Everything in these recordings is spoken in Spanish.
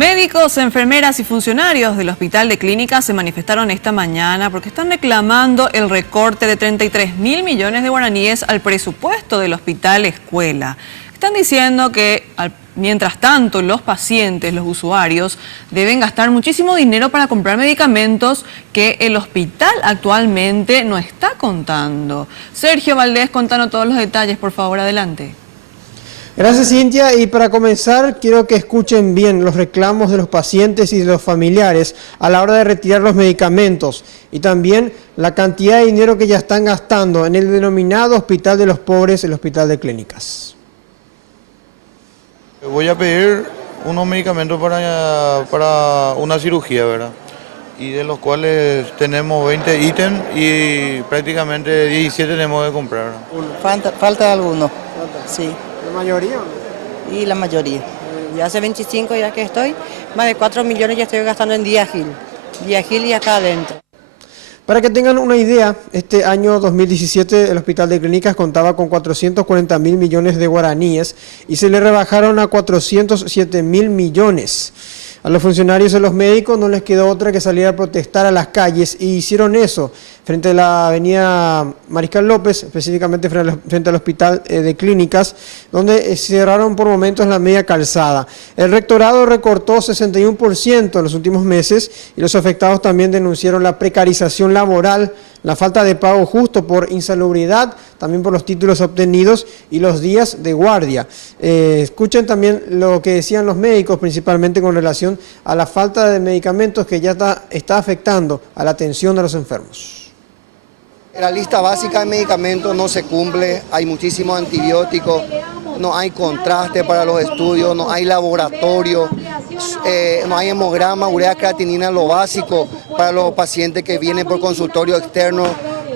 Médicos, enfermeras y funcionarios del Hospital de Clínicas se manifestaron esta mañana porque están reclamando el recorte de 33.000 millones de guaraníes al presupuesto del Hospital Escuela. Están diciendo que mientras tanto los pacientes, los usuarios, deben gastar muchísimo dinero para comprar medicamentos que el hospital actualmente no está contando. Sergio Valdés, contanos todos los detalles, por favor, adelante. Gracias, Cintia, y para comenzar quiero que escuchen bien los reclamos de los pacientes y de los familiares a la hora de retirar los medicamentos y también la cantidad de dinero que ya están gastando en el denominado Hospital de los Pobres, el Hospital de Clínicas. Voy a pedir unos medicamentos para una cirugía, ¿verdad? Y de los cuales tenemos 20 ítems y prácticamente 17 tenemos que comprar. Falta alguno, sí. ¿La mayoría o no? Y la mayoría. Ya hace 25 ya que estoy, más de 4 millones ya estoy gastando en Día Gil y acá adentro. Para que tengan una idea, este año 2017 el Hospital de Clínicas contaba con 440.000 millones de guaraníes y se le rebajaron a 407.000 millones. A los funcionarios y a los médicos no les quedó otra que salir a protestar a las calles y hicieron eso frente a la avenida Mariscal López, específicamente frente al Hospital de Clínicas, donde cerraron por momentos la media calzada. El rectorado recortó 61% en los últimos meses y los afectados también denunciaron la precarización laboral, la falta de pago justo por insalubridad, también por los títulos obtenidos y los días de guardia. Escuchen también lo que decían los médicos, principalmente con relación a la falta de medicamentos que ya está afectando a la atención de los enfermos. La lista básica de medicamentos no se cumple, hay muchísimos antibióticos, no hay contraste para los estudios, no hay laboratorio, no hay hemograma, urea creatinina, lo básico para los pacientes que vienen por consultorio externo,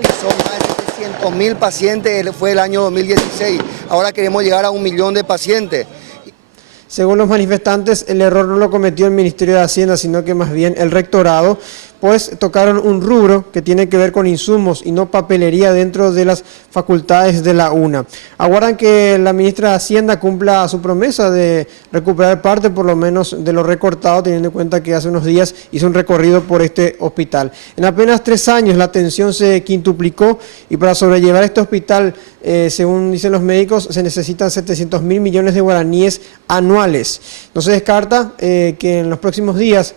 que son más de 300.000 pacientes, fue el año 2016, ahora queremos llegar a 1 millón de pacientes. Según los manifestantes, el error no lo cometió el Ministerio de Hacienda, sino que más bien el rectorado, pues tocaron un rubro que tiene que ver con insumos y no papelería dentro de las facultades de la UNA. Aguardan que la ministra de Hacienda cumpla su promesa de recuperar parte por lo menos de lo recortado, teniendo en cuenta que hace unos días hizo un recorrido por este hospital. En apenas 3 años la atención se quintuplicó y para sobrellevar este hospital, según dicen los médicos, se necesitan 700.000 millones de guaraníes anuales. No se descarta que en los próximos días,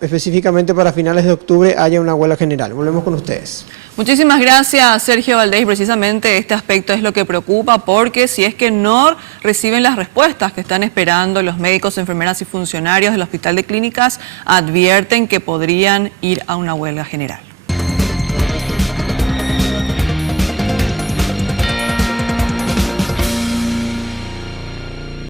específicamente para finales de octubre, haya una huelga general. Volvemos con ustedes. Muchísimas gracias, Sergio Valdés. Precisamente este aspecto es lo que preocupa, porque si es que no reciben las respuestas que están esperando los médicos, enfermeras y funcionarios del Hospital de Clínicas, advierten que podrían ir a una huelga general.